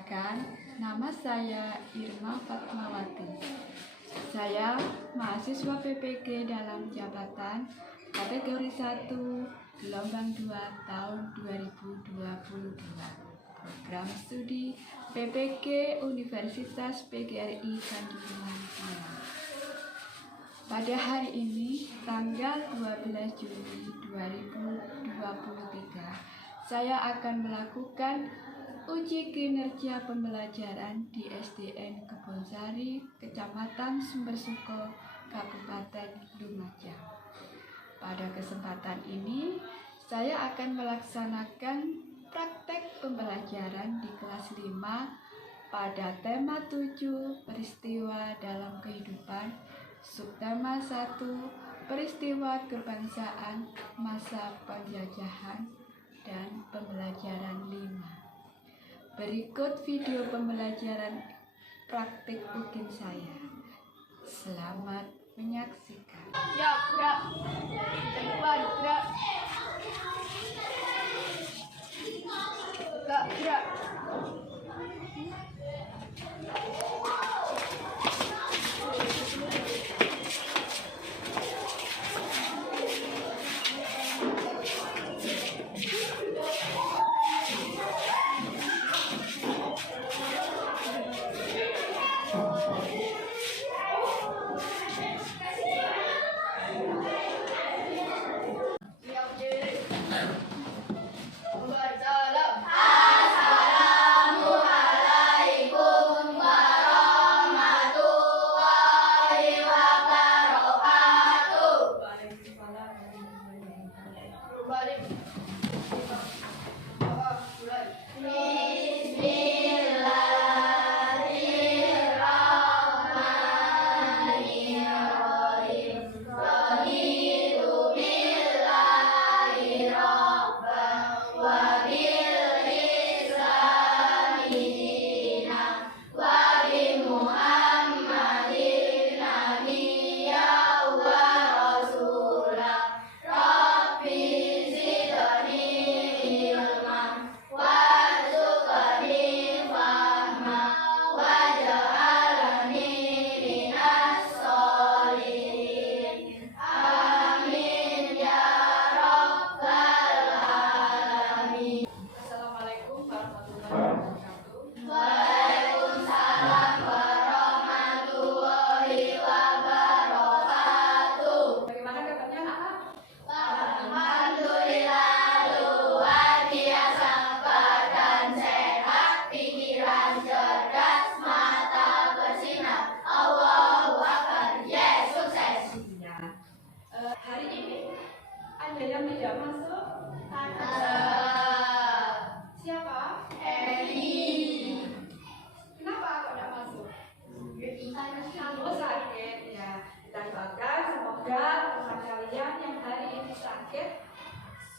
Perkenalkan, nama saya Irma Fatmawati. Saya mahasiswa PPG dalam jabatan kategori 1 gelombang 2 tahun 2022. Program studi PPG Universitas PGRI Kanjuruhan. Pada hari ini, tanggal 12 Juli 2023, saya akan melakukan uji kinerja pembelajaran di SDN Kebonsari, Kecamatan Sumbersuko, Kabupaten Lumajang. Pada kesempatan ini, saya akan melaksanakan praktek pembelajaran di kelas 5 pada tema 7 peristiwa dalam kehidupan, subtema 1 peristiwa kebangsaan masa penjajahan, dan pembelajaran 5. Berikut video pembelajaran praktik ukin saya. Selamat menyaksikan. Ya, gerak. Depan, gerak. Gerak. Ada yang tidak masuk? Siapa? Eli. Kenapa kok tidak masuk? Oh, sakit ya. Kita doakan semoga teman kalian yang hari ini sakit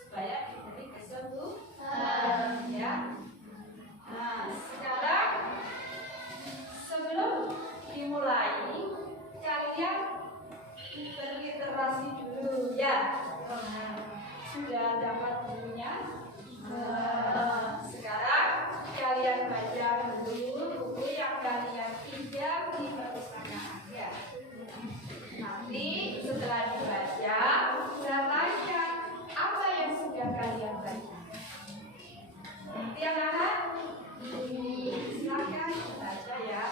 supaya diberi kesembuhan ya. Nah, sekarang sebelum dimulai kalian berliterasi dulu ya. Sudah dapat bukunya? Sekarang kalian baca dulu buku yang kalian pinjam di perpustakaan ya. Nanti setelah dibaca, katakan apa yang sudah kalian baca. Nanti anak-anak silakan baca ya.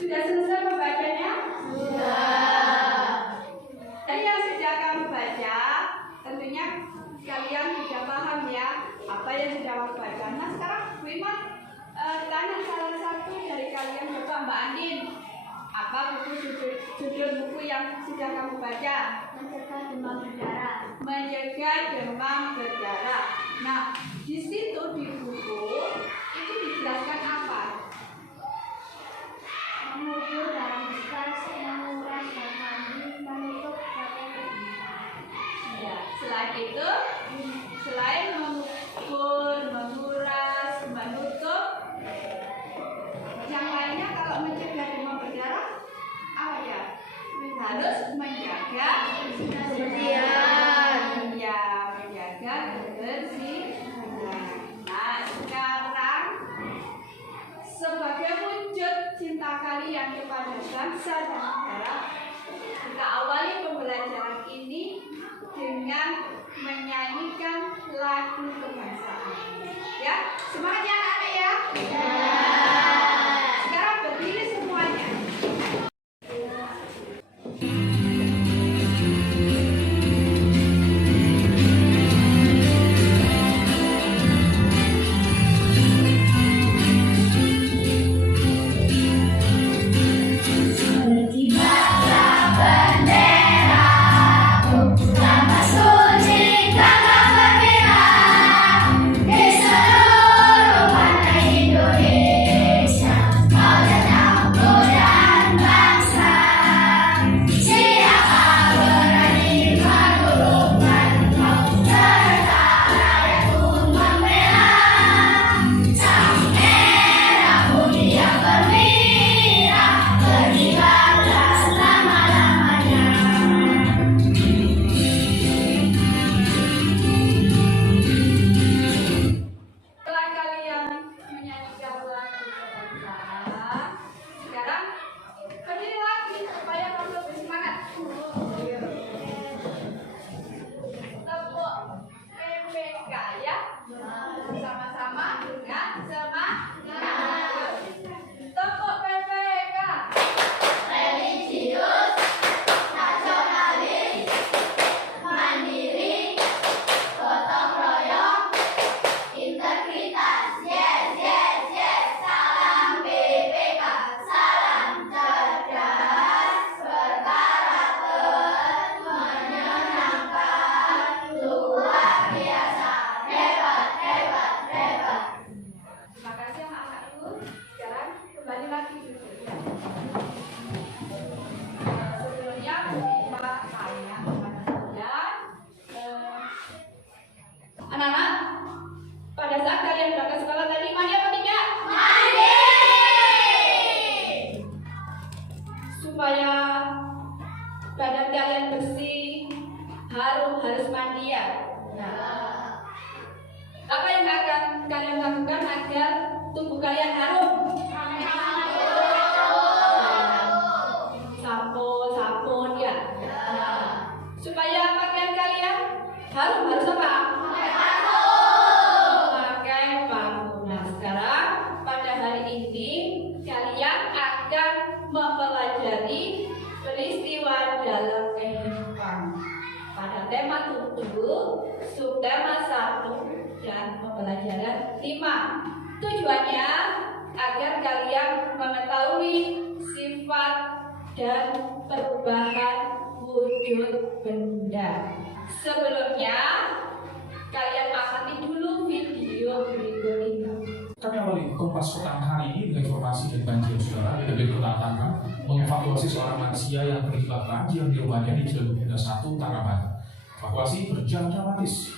Sudah selesai membacanya? Sudah. Jadi yang sudah kamu baca, tentunya kalian sudah paham ya apa yang sudah kamu baca. Nah sekarang Bu Iman tanya salah satu dari kalian, coba Mbak Andin, apa judul buku yang sudah kamu baca? Mencegah demam berdarah. Mencegah demam berdarah. Nah di situ di buku itu dijelaskan apa? Mengukur dalam bekas, menguras dan mandi, menutup bagian. Ya, selain itu, selain kepada bangsa dan negara. Kita awali pembelajaran ini dengan menyanyikan lagu kebangsaan. Ya, semangat ya anak-anak ya. Sekarang berdiri semuanya. Sama-sama dengan semangat. Tepuk PPK. Religius, nasionalis, mandiri, gotong royong, integritas. Yes, yes, yes. Salam PPK. Salam cerdas, berkarakter, menyenangkan, luar biasa. Hebat, hebat, hebat. Terima kasih anak-anakku. Sekarang kembali lagi duduknya. Sebelumnya kita tanya kepada kalian, anak-anak, pada saat kalian berangkat sekolah tadi mandi apa tidak? Mandi. Supaya badan kalian bersih, harus mandi ya. Apa yang akan kalian lakukan agar tubuh kalian harum? Sabun ya. Supaya pakaian kalian harum harus apa? Pakai parfum. Nah, sekarang pada hari ini kalian akan mempelajari peristiwa dalam kehidupan pada tema 7, subtema 1 dan pembelajaran 5. Tujuannya agar kalian mengetahui sifat dan perubahan wujud benda. Sebelumnya kalian amati dulu video berikut ini. Kami awali Kompas petang hari ini dengan informasi dari banjir saudara. BPBD Kota Tangerang mengevakuasi seorang lansia yang terlibat banjir di rumahnya di Ciledug 1, Tangerang. Evakuasi berjalan dramatis.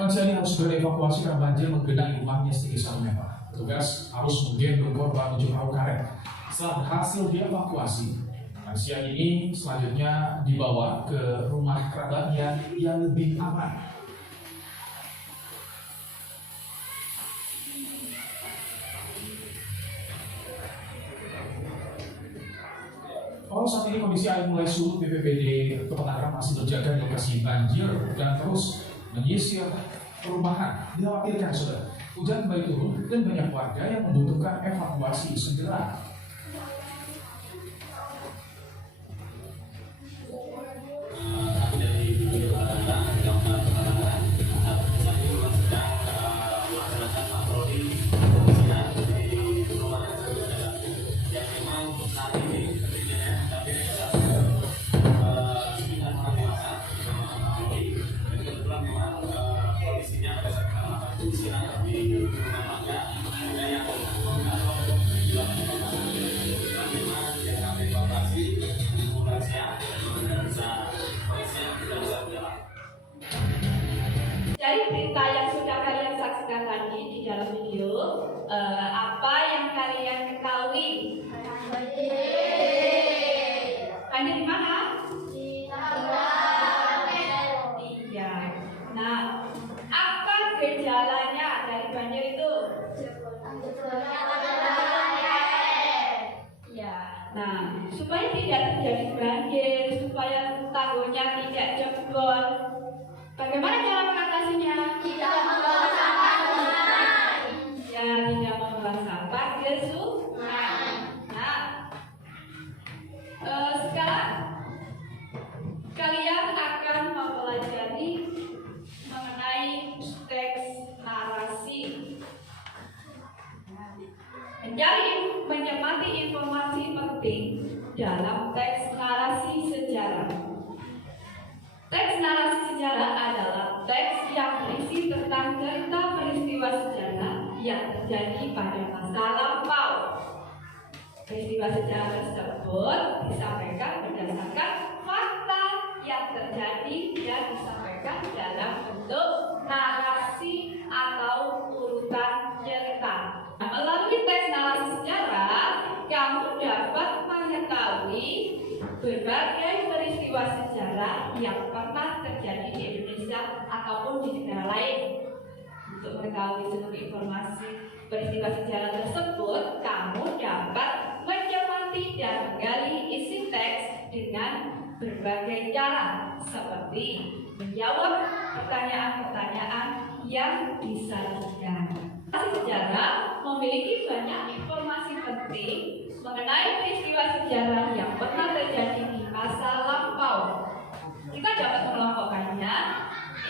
Lansia ini harus segera evakuasi karena banjir menggenangi rumahnya setinggi 1 meter. Petugas harus menggendong korban menuju perahu karet. Setelah berhasil dievakuasi, lansia ini selanjutnya dibawa ke rumah kerabatnya yang lebih aman. Kalau saat ini kondisi air mulai surut, BPBD Kota Tangerang masih berjaga di lokasi banjir dan terus menyisir perumahan. Dikhawatirkan saudara, hujan kembali turun dan banyak warga yang membutuhkan evakuasi segera. Nah, supaya tidak terjadi banjir, supaya tanggulnya tidak jebol, bagaimana cara mengatasinya? Tidak membawa sampah ke sungai. Ya, tidak membuang sampah ke sungai. Nah, sekarang kalian akan mempelajari mengenai teks narasi. Mencermati informasi penting dalam teks narasi sejarah. Teks narasi sejarah adalah teks yang berisi tentang cerita peristiwa sejarah yang terjadi pada masa lampau. Peristiwa sejarah tersebut disampaikan berdasarkan fakta yang terjadi dan disampaikan dalam bentuk narasi atau urutan cerita. Melalui teks narasi sejarah, kamu dapat mengetahui berbagai peristiwa sejarah yang pernah terjadi di Indonesia ataupun di negara lain. Untuk mengetahui seluruh informasi peristiwa sejarah tersebut, kamu dapat mencermati dan menggali isi teks dengan berbagai cara, seperti menjawab pertanyaan-pertanyaan yang disajikan. Sejarah memiliki banyak informasi penting mengenai peristiwa sejarah yang pernah terjadi di masa lampau. Kita dapat mengelompokkannya.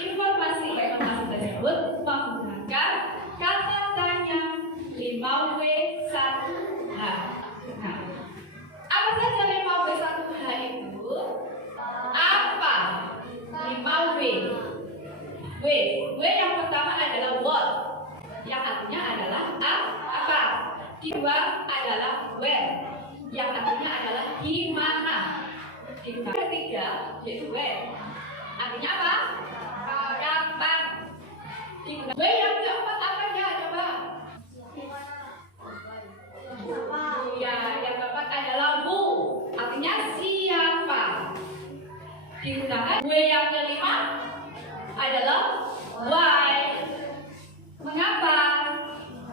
Informasi-informasi tersebut menggunakan kata tanya 5W1H. Nah, apa saja 5W1H itu? Apa? 5W. W yang pertama adalah what, yang artinya adalah apa. Kedua adalah where, yang artinya adalah di mana. Ketiga yaitu when, artinya apa? Kapan. W yang keempat apa ya? Coba. Ya, yang keempat adalah who, artinya siapa. Digunakan. W yang kelima adalah why, mengapa.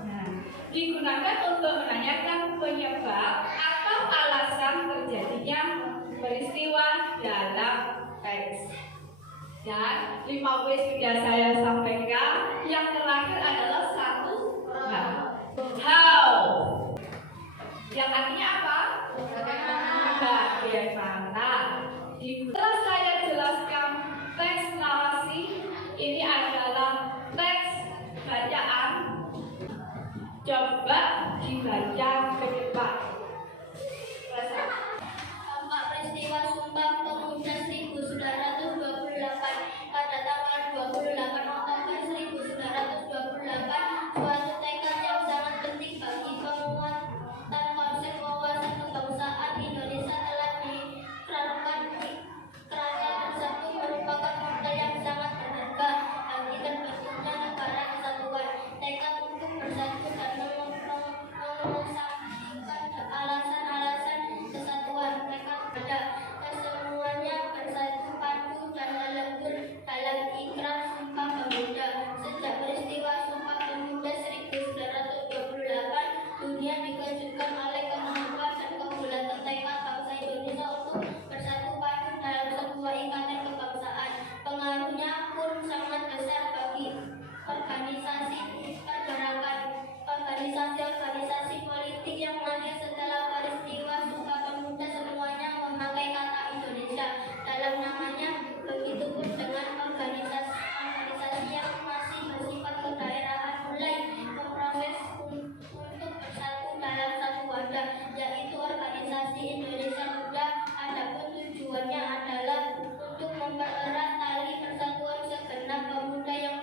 Nah, digunakan untuk menanyakan penyebab atau alasan terjadinya peristiwa dalam teks. Dan 5W sudah saya sampaikan. Yang terakhir adalah 1 how, yang artinya apa? Bagaimana. Setelah saya jelaskan teks narasi, ini adalah teks bacaan. Coba dibaca ke depan. Dampak peristiwa Sumpah Pemuda 1928 pada tanggal 28 Oktober 1928, suatu tekad yang sangat penting bagi penguatan konsep wawasan kebangsaan Indonesia telah diterapkan di kerajaan tersebut, merupakan modal yang sangat berharga bagi terbentuknya negara kesatuan. Tekad untuk bersatu dan mengesampingkan alasan-alasan kesatuan, tekad pada kesemuanya bersatu padu dan melebur dalam ikrar Sumpah Pemuda. Sejak peristiwa Sumpah Pemuda 1928, dunia dikejutkan oleh kemampuan dan kebulatan tekad bangsa Indonesia untuk bersatu padu dalam sebuah ikatan kebangsaan. Pengaruhnya pun sangat besar bagi organisasi pergerakan, organisasi politik yang lahir setelah peristiwa Sumpah Pemuda. Semuanya memakai kata Indonesia dalam namanya. Begitupun dengan organisasi yang masih bersifat kedaerahan mulai memproses untuk bersatu dalam satu wadah, yaitu organisasi Indonesia Muda. Adapun tujuannya adalah untuk mempererat tali persatuan segenap pemuda yang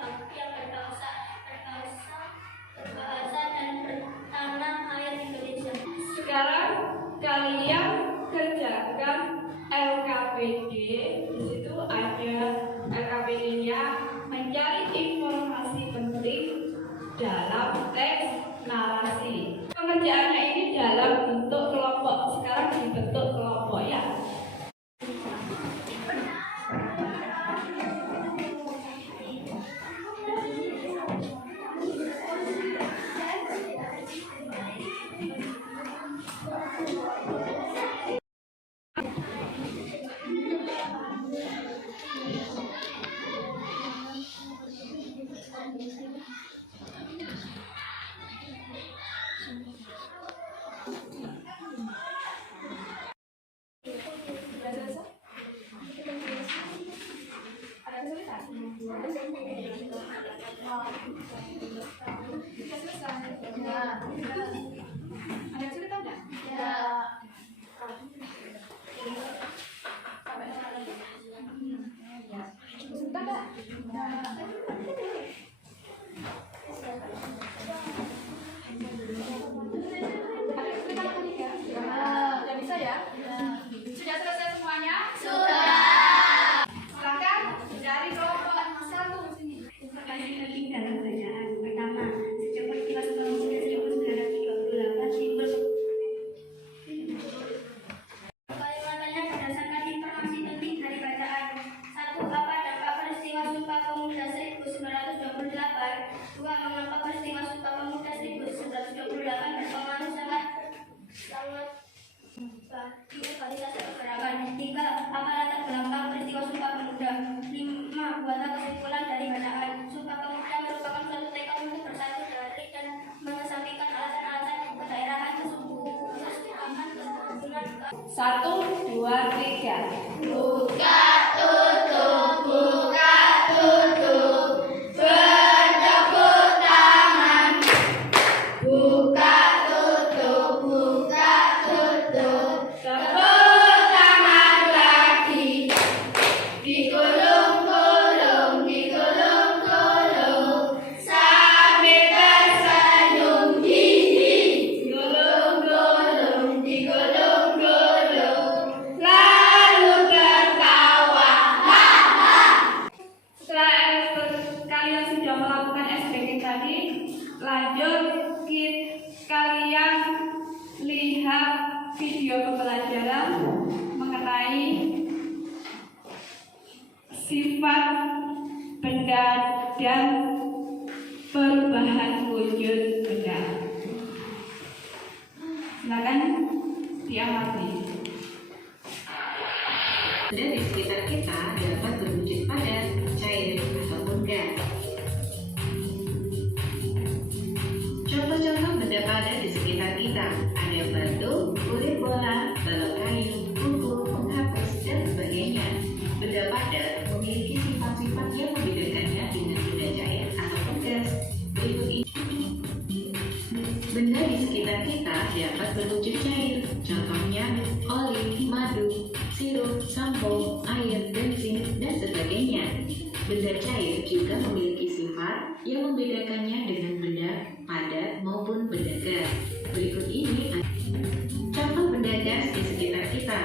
berbahasa dan bertanah air Indonesia. Sekarang kalian kerjakan LKPD. Di situ ada LKPD-nya, mencari informasi penting dalam teks narasi. Pengerjaannya ini dalam bentuk kelompok. Sekarang dibentuk Sudah selesai? Ada kesulitan? Sudah selesai? Ya. Ada kesulitan enggak? Ya. Sampai mana lagi? Ya. Kesulitan enggak? Ada kesulitan tadi ya? Sudah bisa ya? Sudah selesai semuanya? Sudah. Silakan dari kelompok 1 sini. Pertanyaan penting dalam bacaan. Pertama, sejak peristiwa Sumpah Pemuda 1928 simbol kalimatnya berdasarkan informasi penting dari bacaan. 1. Apa dampak peristiwa Sumpah Pemuda 1928? 2. Mengapa peristiwa Sumpah Pemuda 1928 berpengaruh sangat bagi organisasi pergerakan? 3. Apa latar belakang peristiwa Sumpah Pemuda? 5. Buatlah kesimpulan dari bacaan. Sumpah Pemuda merupakan suatu tekad untuk bersatu dari dan mengesampingkan alasan-alasan kedaerahan, kesubuhan, keturunan. 1, 2, 3. Buka tutup, buka tutup, bertepuk tangan. Buka tutup, buka tutup, tepuk tangan lagi. Digulung-gulung, digulung-gulung, sambil tersenyum, hihi. Digulung-gulung, digulung-gulung, lalu tertawa, haha. Setelah kalian sudah melakukan SPG tadi, lanjut kalian lihat video pembelajaran mengenai sifat benda dan perubahan wujud benda. Silakan diamati. Benda di sekitar kita dapat berwujud padat, cair, ataupun gas. Contoh-contoh benda padat di sekitar kita ada batu, kulit bola, balok kayu, buku, penghapus, dan sebagainya. Benda padat memiliki sifat-sifat yang membedakannya dengan benda cair ataupun gas. Berikut ini. Benda di sekitar kita dapat berwujud cair. Contohnya oli, madu, sirup, sampo, air, bensin, dan sebagainya. Benda cair juga memiliki sifat yang membedakannya dengan benda padat maupun benda gas. Berikut ini contoh benda gas di sekitar kita.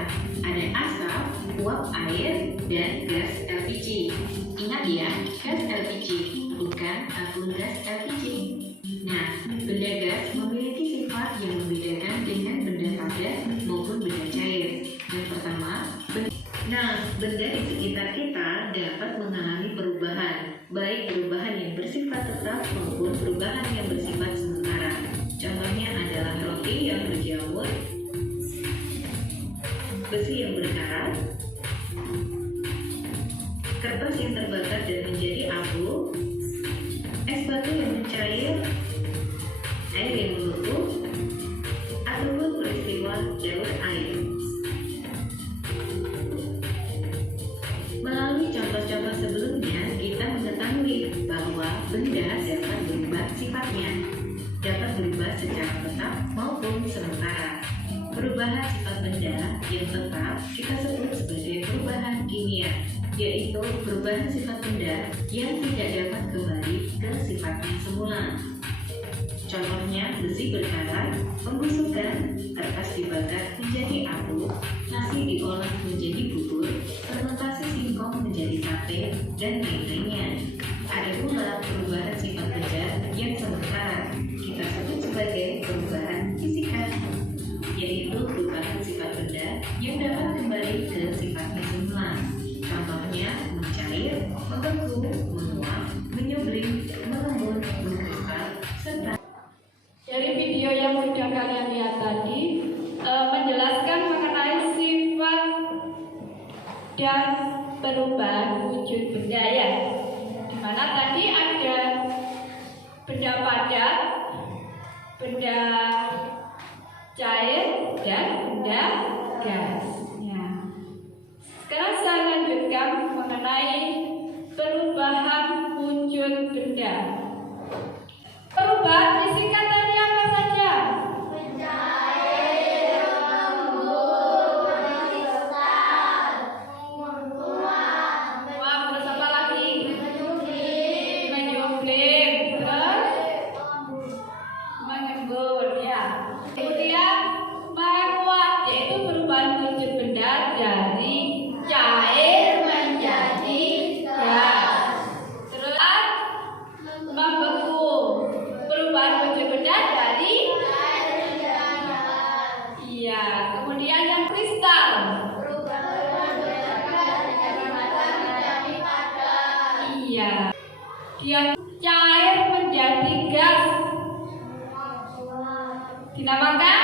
Ada asap, uap air, dan gas LPG. Ingat ya, gas LPG, bukan tabung gas LPG. Nah, benda gas memiliki sifat yang membedakan dengan benda padat maupun benda cair. Yang pertama, benda di sekitar kita dapat mengalami perubahan, baik perubahan yang bersifat tetap maupun perubahan yang bersifat sementara. Contohnya adalah roti yang berjamur, besi yang berkarat, kertas yang terbakar dan menjadi abu, es batu yang mencair, air yang membeku, ataupun peristiwa jalur air. Melalui contoh-contoh sebelumnya, kita mengetahui bahwa benda dapat berubah sifatnya, dapat berubah secara tetap maupun sementara. Perubahan sifat benda yang tetap kita sebut sebagai perubahan kimia, yaitu perubahan sifat benda yang tidak dapat kembali ke sifatnya semula. Contohnya besi berkarat, pembusukan, kertas dibakar menjadi abu, nasi diolah menjadi bubur, fermentasi singkong menjadi sate, dan lain-lainnya. Ada pula perubahan sifat benda yang sementara, kita sebut sebagai perubahan fisika, yaitu perubahan sifat benda yang dapat kembali ke sifatnya semula. Contohnya mencair, membeku, menguap, menyublim, melembut, mengkristal, serta Dari video yang sudah kalian lihat tadi menjelaskan mengenai sifat dan perubahan wujud benda ya. Dimana tadi ada benda padat, benda cair, dan benda gas. Ya. Sekarang saya lanjutkan mengenai perubahan wujud benda. Perubahan fisika tadi apa saja? Wah, terus apa lagi? Menyublim, terus mengembun, ya. Kemudian menguap, yaitu perubahan wujud benda dari cair menjadi gas. Terus membeku, perubahan wujud benda dari iya. Kemudian yang kristal, iya. Dia cair menjadi gas. Dinamakan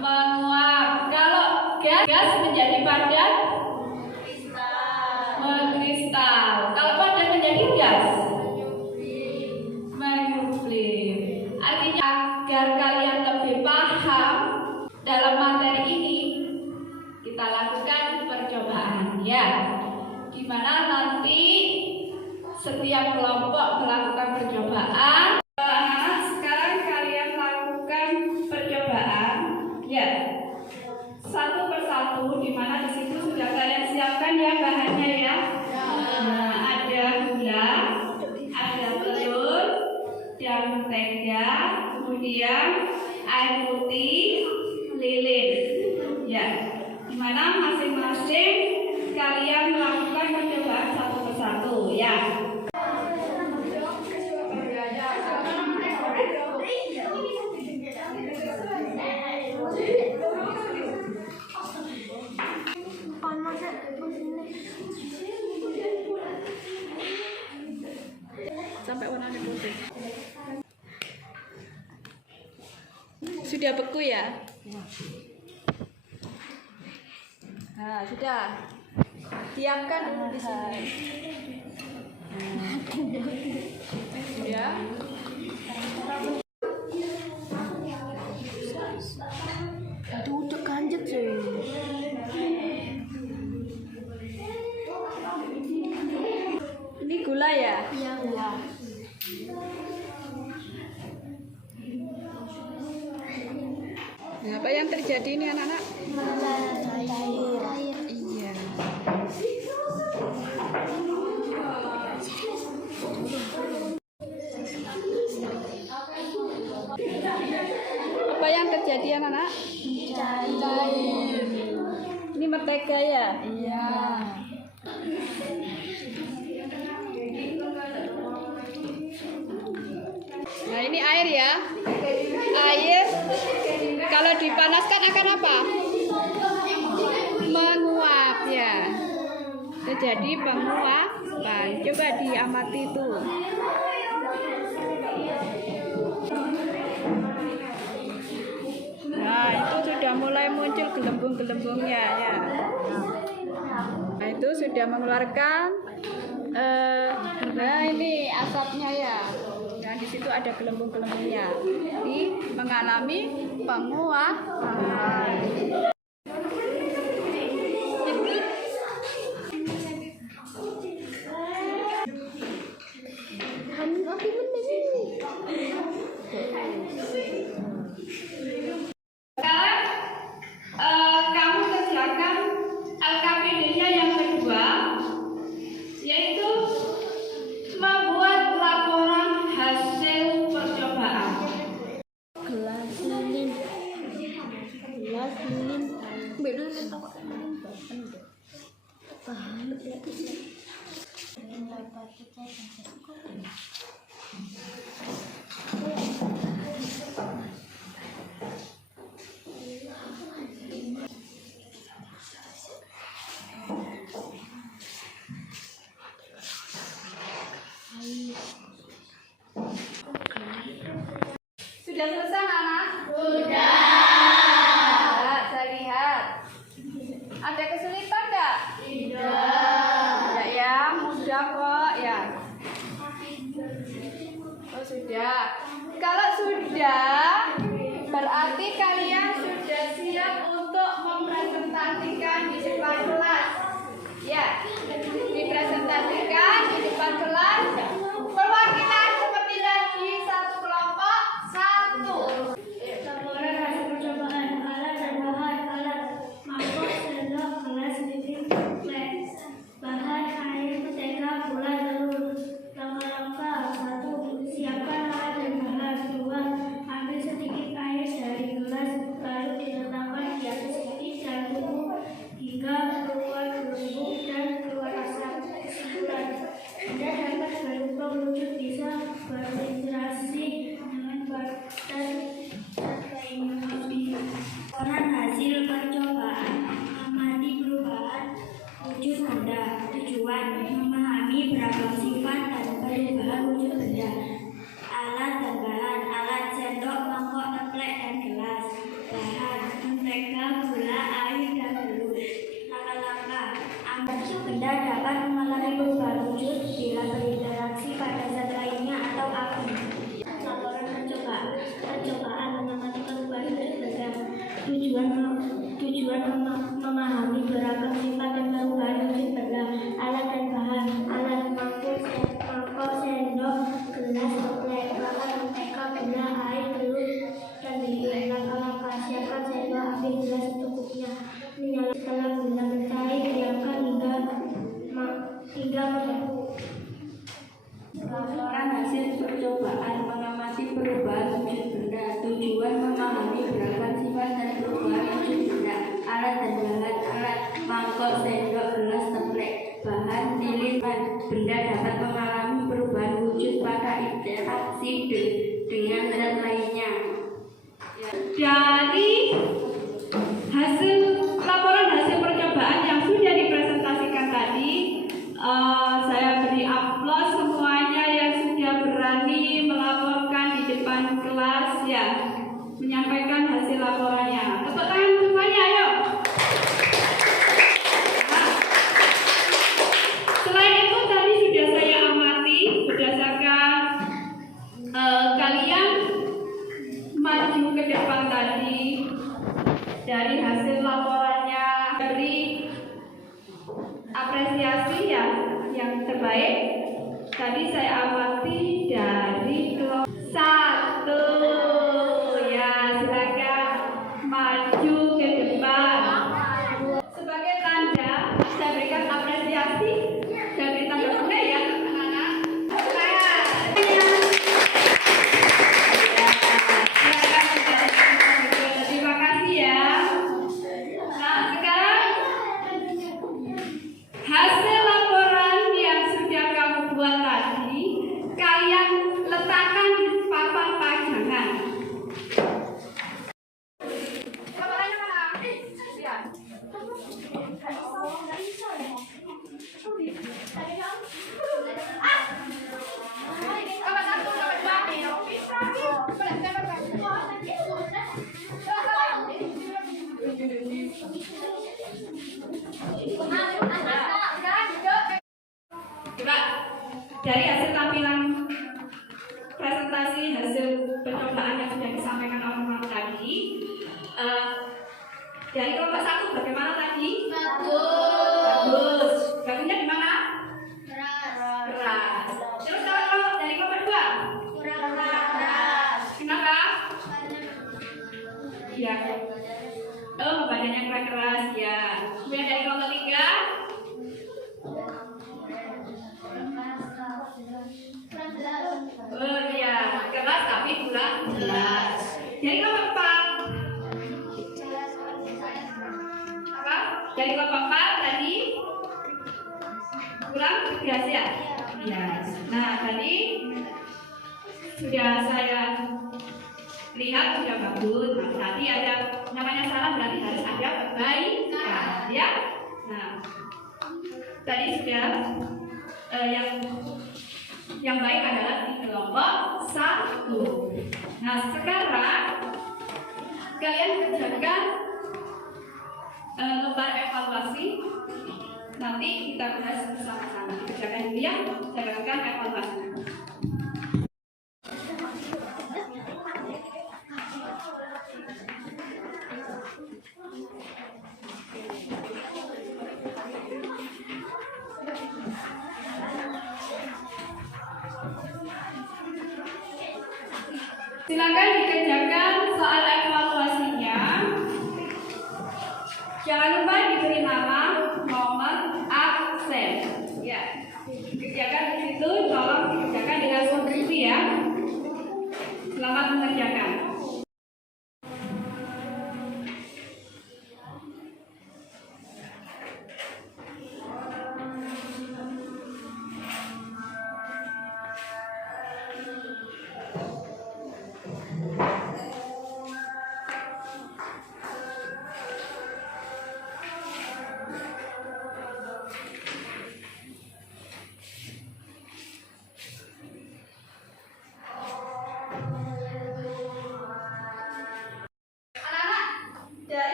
menguap. Kalau gas menjadi padat, mengkristal. Kalau padat menjadi gas, menyublim. Artinya agar kalian lebih paham dalam materi ini, kita lakukan percobaan, ya. Di mana nanti setiap kelompok melakukan percobaan. Anak-anak, sekarang kalian lakukan percobaan, ya. Satu persatu, di mana di situ sudah kalian siapkan ya bahannya ya. Nah, ada gula, ada telur, dan mentega, kemudian air putih, lilin, ya. Di mana masing-masing kalian melakukan percobaan satu persatu, ya. Sampai warnanya putih. Sudah beku ya? Nah, sudah. Diamkan dulu di sini. Ya. Aduh, udah kanjut sih. Ini gula ya? Iya. Nah, apa yang terjadi ini anak-anak? Cair. Iya. Apa yang terjadi anak-anak? Cair. Ini mentega ya? Iya. Nah, ini air ya. Air kalau dipanaskan akan apa? Menguap ya. Terjadi penguapan. Coba diamati itu. Nah, itu sudah mulai muncul gelembung-gelembungnya ya. Nah, itu sudah mengeluarkan nah ini asapnya ya. Nah, di situ ada gelembung-gelembungnya. Ini mengalami penguapan. Sekarang kamu kerjakan LKPD-nya yang kedua, yaitu membuat laporan hasil percobaan. Gelas lilin. mentega, gula, air, dan telur. Langkah-langkah. Benda dapat mengalami perubahan wujud bila berinteraksi pada zat lainnya atau api. Laporan percobaan mengamati perubahan wujud benda. Tujuan memahami beragam sifat dan perubahan wujud benda. Alat dan bahan. Alat mangkok, sendok, gelas, toples, alat mentega, gula, air, telur, dan telur. Langkah-langkah. Siapkan sendok, ambil gelas secukupnya. Menyala setelah gula mencair, diamkan hingga mengepul. Laporan hasil percobaan mengamati perubahan wujud benda. Tujuan memahami beragam sifat dan perubahan wujud benda. Alat dan bahan. Alat mangkok, sendok, gelas, templek. Bahan lilin. Benda dapat mengalami perubahan wujud pada interaksi dengan zat lainnya. Dari laporan hasil percobaan yang sudah dipresentasikan tadi, saya beri aplaus semuanya yang sudah berani melaporkan di depan kelas ya, menyampaikan hasil laporannya. Tepuk tangan semuanya, ayo. Nah, selain itu tadi sudah saya amati berdasarkan kalian maju ke depan tadi dari hasil laporannya, beri apresiasi ya yang terbaik. Tadi saya amati dari kelompok 1 ya, silakan maju ke depan. Sebagai tanda saya berikan apresiasi, saya beri tanda tanda ya anak-anak. Terima kasih ya. Nah, sekarang hasil laporan yang sudah kamu buat tadi, kalian letakkan di papan pajangan. Papannya mana? Lihat. Papan 1, papan 2. Coba dari hasil tampilan presentasi hasil percobaan yang sudah disampaikan orang-orang tadi, dari kelompok 1 bagaimana tadi? Bagus. Bagusnya di mana? Keras. Terus kalau dari kelompok 2? Kenapa? Ya. Oh, badannya kurang keras ya. Kemudian dari kelompok 3? Oh iya, keras tapi kurang jelas. Jadi kelompok 4? Apa? Dari kelompok 4 tadi kurang jelas ya? Ya. Nah, tadi sudah saya lihat sudah bagus. Nah, tadi ada namanya salah, berarti harus ada perbaikan ya. Nah, tadi sudah yang baik adalah di kelompok 1. Nah, sekarang kalian kerjakan lembar evaluasi. Nanti kita bahas bersama-sama. Kerjakan dulu ya, saya lakukan evaluasi. Silakan dikerjakan soal evaluasinya. Jangan lupa diberi nama, nomor, absen. Ya, dikerjakan di situ. Tolong dikerjakan dengan solusi ya. Selamat mengerjakan.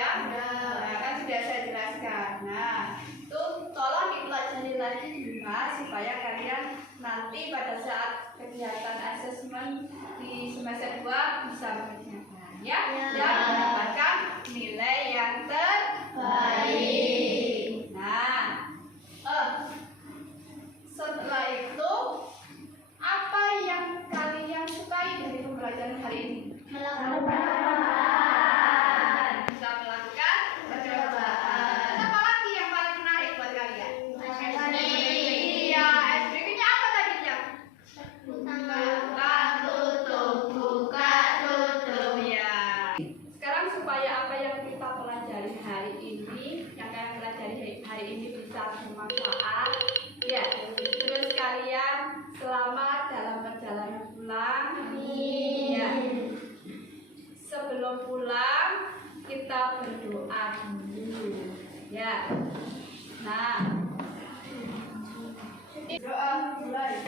ya? Nah, kan sudah saya jelaskan. Nah, itu tolong dipelajari lagi juga supaya kalian nanti pada saat kegiatan asesmen di semester 2 bisa mengerjakan ya, dan mendapatkan nilai yang terbaik. Nah, setelah itu apa yang kalian sukai dari pembelajaran hari ini? Bisa melakukan percobaan. Apa lagi yang paling menarik buat kalian? Iya, berikutnya apa tadinya? Buka tutup ya. Sekarang supaya apa yang kita pelajari hari ini, yang kalian pelajari hari ini bisa bermanfaat, ya. Terus kalian selamat dalam perjalanan pulang. Ya. Sebelum pulang kita berdoa dulu. Ya. Nah. Doa mulai.